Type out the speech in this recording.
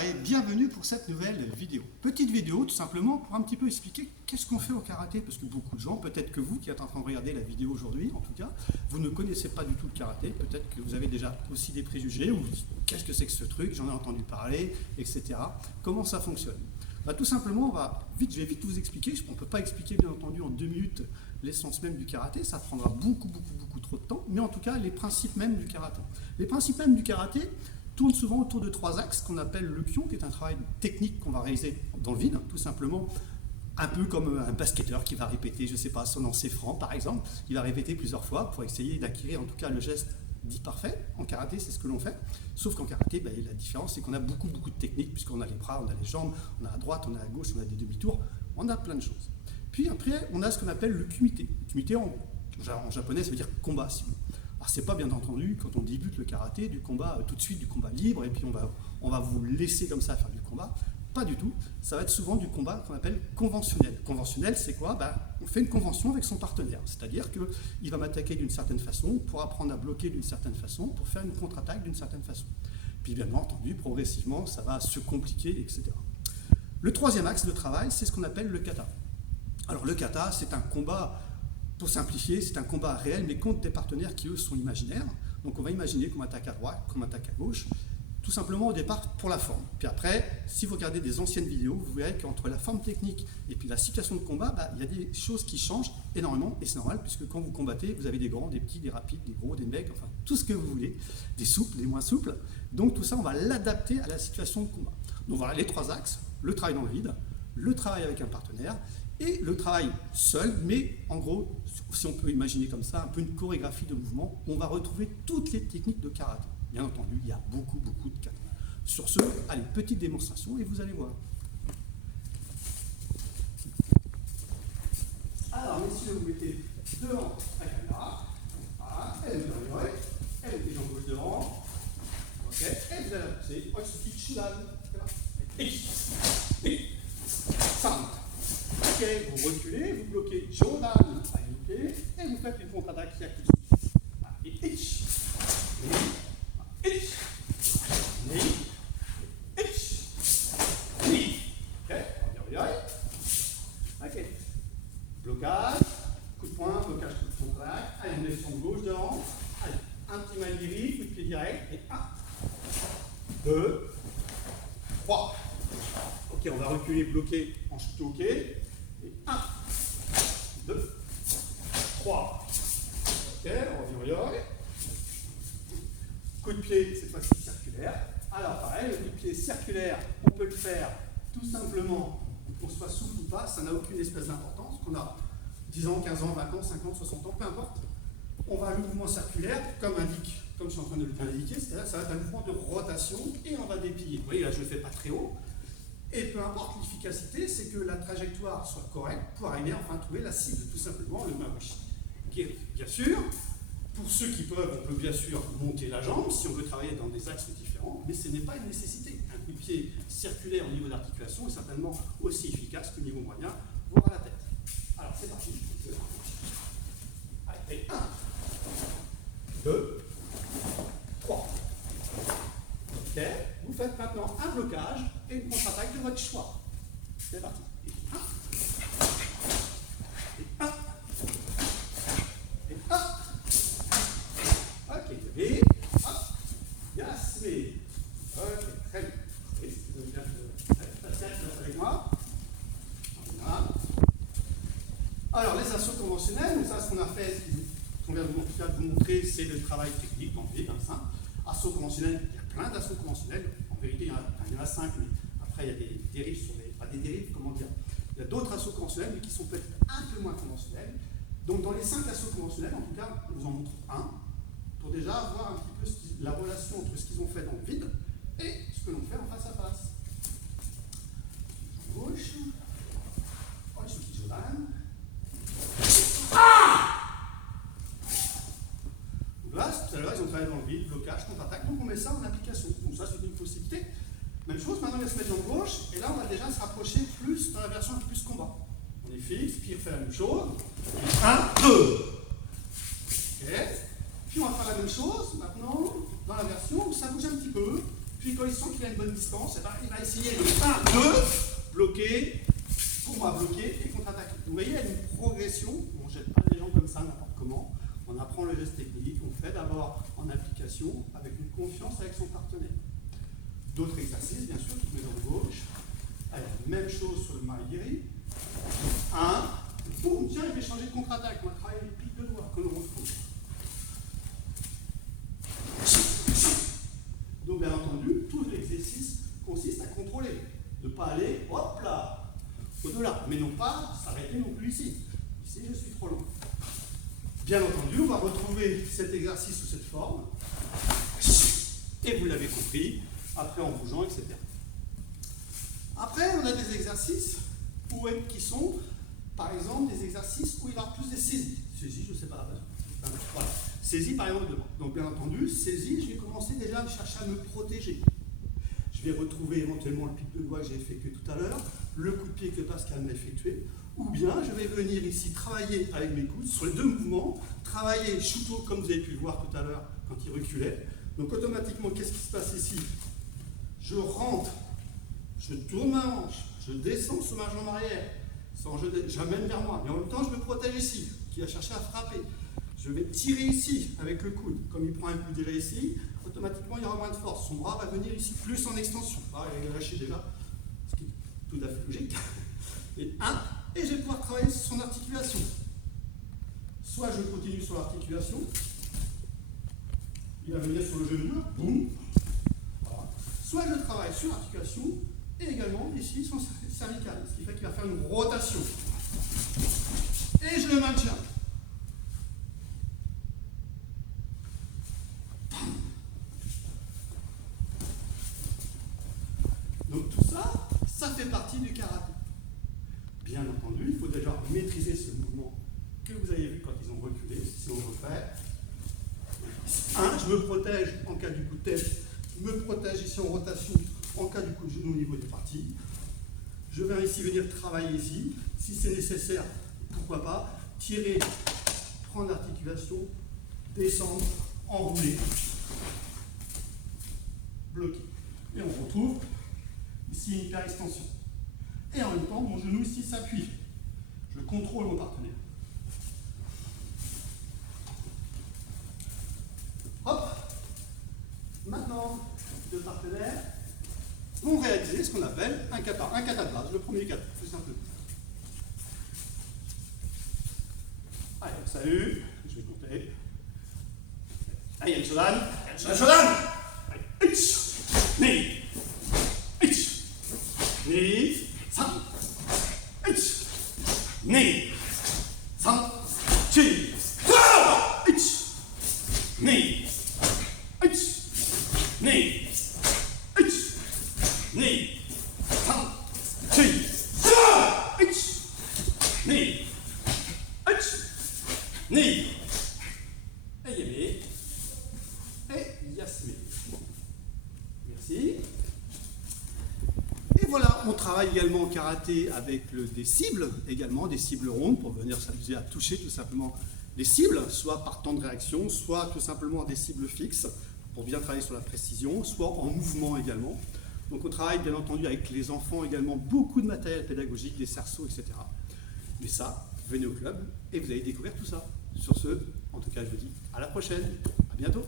Bonjour et bienvenue pour cette nouvelle vidéo. Petite vidéo tout simplement pour un petit peu expliquer qu'est-ce qu'on fait au karaté, parce que beaucoup de gens, peut-être que vous qui êtes en train de regarder la vidéo aujourd'hui en tout cas, vous ne connaissez pas du tout le karaté, peut-être que vous avez déjà aussi des préjugés, ou vous dites qu'est-ce que c'est que ce truc, j'en ai entendu parler, etc. Comment ça fonctionne? Tout simplement, je vais vite vous expliquer, on ne peut pas expliquer bien entendu en 2 minutes l'essence même du karaté, ça prendra beaucoup trop de temps, mais en tout cas les principes même du karaté. Les principes même du karaté tourne souvent autour de 3 axes qu'on appelle le kyō, qui est un travail technique qu'on va réaliser dans le vide, tout simplement, un peu comme un basketteur qui va répéter, je ne sais pas, son lancer franc par exemple, il va répéter plusieurs fois pour essayer d'acquérir en tout cas le geste dit parfait. En karaté, c'est ce que l'on fait, sauf qu'en karaté, la différence c'est qu'on a beaucoup de techniques, puisqu'on a les bras, on a les jambes, on a à droite, on a à gauche, on a des demi-tours, on a plein de choses. Puis après, on a ce qu'on appelle le kumite. Kumite en japonais, ça veut dire combat, si vous voulez. Alors, c'est pas bien entendu, quand on débute le karaté, du combat tout de suite, du combat libre, et puis on va vous laisser comme ça faire du combat. Pas du tout. Ça va être souvent du combat qu'on appelle conventionnel. Conventionnel, c'est quoi? On fait une convention avec son partenaire. C'est-à-dire qu'il va m'attaquer d'une certaine façon, pour apprendre à bloquer d'une certaine façon, pour faire une contre-attaque d'une certaine façon. Puis bien entendu, progressivement, ça va se compliquer, etc. Le troisième axe de travail, c'est ce qu'on appelle le kata. Alors le kata, c'est un combat... Pour simplifier, c'est un combat réel, mais contre des partenaires qui, eux, sont imaginaires. Donc on va imaginer qu'on m'attaque à droite, qu'on m'attaque à gauche, tout simplement au départ pour la forme. Puis après, si vous regardez des anciennes vidéos, vous verrez qu'entre la forme technique et puis la situation de combat, il y a des choses qui changent énormément, et c'est normal, puisque quand vous combattez, vous avez des grands, des petits, des rapides, des gros, des mecs, enfin tout ce que vous voulez, des souples, des moins souples. Donc tout ça, on va l'adapter à la situation de combat. Donc voilà les 3 axes, le travail dans le vide, le travail avec un partenaire, et le travail seul, mais en gros, si on peut imaginer comme ça, un peu une chorégraphie de mouvement, on va retrouver toutes les techniques de karaté. Bien entendu, il y a beaucoup de kata. Sur ce, allez, petite démonstration et vous allez voir. Alors, messieurs, vous mettez devant la caméra. Voilà, elle est dans l'oreille, elle est les jambes gauche devant. Ok, et vous allez la pousser. Oh, il suffit de ça. Ok, vous reculez, vous bloquez Jodan à Yuke, et vous faites une contre-attaque qui a tout de suite. Et itch, ok, blocage, coup de poing, blocage, coup de contre-attaque. Allez, on laisse son gauche devant. Allez, un petit manigiri, coup de pied direct, et 1, 2, 3. Ok, on va reculer, bloquer, en chute ok. Et 1, 2, 3. Ok, on revient au yoga. Coup de pied, cette fois-ci circulaire. Alors pareil, le coup de pied circulaire, on peut le faire tout simplement, qu'on soit souple ou pas, ça n'a aucune espèce d'importance. Qu'on a 10 ans, 15 ans, 20 ans, 50, 60 ans, peu importe. On va à un mouvement circulaire, comme je suis en train de l'indiquer, c'est-à-dire que ça va être un mouvement de rotation et on va déplier. Vous voyez, là je ne le fais pas très haut. Et peu importe l'efficacité, c'est que la trajectoire soit correcte pour arriver enfin à trouver la cible, tout simplement le mawashi. Bien sûr, pour ceux qui peuvent, on peut bien sûr monter la jambe si on veut travailler dans des axes différents, mais ce n'est pas une nécessité. Un coup de pied circulaire au niveau d'articulation est certainement aussi efficace qu'au niveau moyen, voire à la tête. Alors c'est parti. Allez, 1, 2, 3. Ok, vous faites maintenant un blocage et une contre-attaque de votre choix. C'est parti. Et 1. Et 1. Et 1. Ok, vite. Hop. Yasmé. Ok, très bien. Et si vous voulez bien avec moi. Voilà. Alors, les assauts conventionnels, donc ça, ce qu'on a fait, ce qu'on vient de vous montrer, c'est le travail technique, en fait, simple. Assaut conventionnel, il y a plein d'assauts conventionnels. En vérité, il y en a 5, mais après, il y a des dérives sur les. Pas des dérives, comment dire. Il y a d'autres assauts conventionnels, mais qui sont peut-être un peu moins conventionnels. Donc, dans les 5 assauts conventionnels, en tout cas, on vous en montre un, pour déjà voir un petit peu la relation entre ce qu'ils ont fait dans le vide et ce que l'on fait en face à face. Gauche. Oh, il suffit de Jodan. Donc là, tout à l'heure, ils ont travaillé dans le vide, blocage, contre-attaque, donc on met ça en application. Donc ça, c'est une possibilité. Même chose, maintenant, il va se mettre en gauche, et là, on va déjà se rapprocher plus dans la version plus combat. On est fixe, puis on fait la même chose. 1, 2. Ok. Puis on va faire la même chose, maintenant, dans la version où ça bouge un petit peu. Puis quand il sent qu'il a une bonne distance, eh ben, il va essayer de 1, 2, bloquer, pour moi bloquer et contre-attaquer. Vous voyez, il y a une progression, on ne jette pas les gens comme ça n'importe comment, on apprend le geste technique, on fait d'abord en application avec une confiance avec son partenaire. D'autres exercices, bien sûr, toutes mes jambes gauche. Alors, même chose sur le Maigiri. 1, boum, tiens, il fait changer de contre-attaque, on va travailler les pics de doigts que l'on retrouve. Donc, bien entendu, tout l'exercice consiste à contrôler, de ne pas aller, hop là, au-delà, mais non pas s'arrêter non plus ici. Ici, je suis trop long. Bien entendu, on va retrouver cet exercice sous cette forme, et vous l'avez compris, après en bougeant, etc. Après, on a des exercices qui sont, par exemple, des exercices où il va y avoir plus des saisies. Saisies, je ne sais pas. Voilà. Saisie, par exemple, devant. Donc, bien entendu, saisie, je vais commencer déjà à chercher à me protéger. Je vais retrouver éventuellement le pic de doigt que j'ai effectué tout à l'heure, le coup de pied que Pascal m'a effectué, ou bien je vais venir ici travailler avec mes coudes sur les deux mouvements, travailler Shuto comme vous avez pu le voir tout à l'heure quand il reculait. Donc, automatiquement, qu'est-ce qui se passe ici? Je rentre, je tourne ma hanche, je descends sur ma jambe arrière, j'amène vers moi, mais en même temps je me protège ici, qui a cherché à frapper. Je vais tirer ici avec le coude, comme il prend un coup déjà ici, automatiquement il y aura moins de force. Son bras va venir ici plus en extension. Ah, il est lâché déjà, ce qui est tout à fait logique. Et je vais pouvoir travailler sur son articulation. Soit je continue sur l'articulation, il va venir sur le genou, boum. Soit je travaille sur l'articulation et également ici son cervical, ce qui fait qu'il va faire une rotation. Et je le maintiens. Donc tout ça, ça fait partie du karaté. Bien entendu, il faut déjà maîtriser ce mouvement que vous avez vu quand ils ont reculé. Si on refait. 1, je me protège en cas du coup de tête. Je me protège ici en rotation en cas du coup de genou au niveau des parties. Je vais ici venir travailler ici. Si c'est nécessaire, pourquoi pas, tirer, prendre l'articulation, descendre, enrouler, bloquer. Et on retrouve ici une hyper-extension. Et en même temps, mon genou ici s'appuie. Je contrôle mon partenaire. Hop. Maintenant, deux partenaires vont réaliser ce qu'on appelle un kata. Un kata de base, le premier kata, tout simplement. Allez, salut, je vais compter. Allez, il y a une shodan. Un shodan. Allez, ni. Ni. 3. Ni. 3. 4. 2. 1. Merci. Et voilà, on travaille également en karaté avec des cibles, également des cibles rondes, pour venir s'amuser à toucher tout simplement des cibles, soit par temps de réaction, soit tout simplement des cibles fixes, pour bien travailler sur la précision, soit en mouvement également. Donc on travaille bien entendu avec les enfants également beaucoup de matériel pédagogique, des cerceaux, etc. Mais ça, venez au club et vous allez découvrir tout ça. Sur ce, en tout cas je vous dis à la prochaine, à bientôt.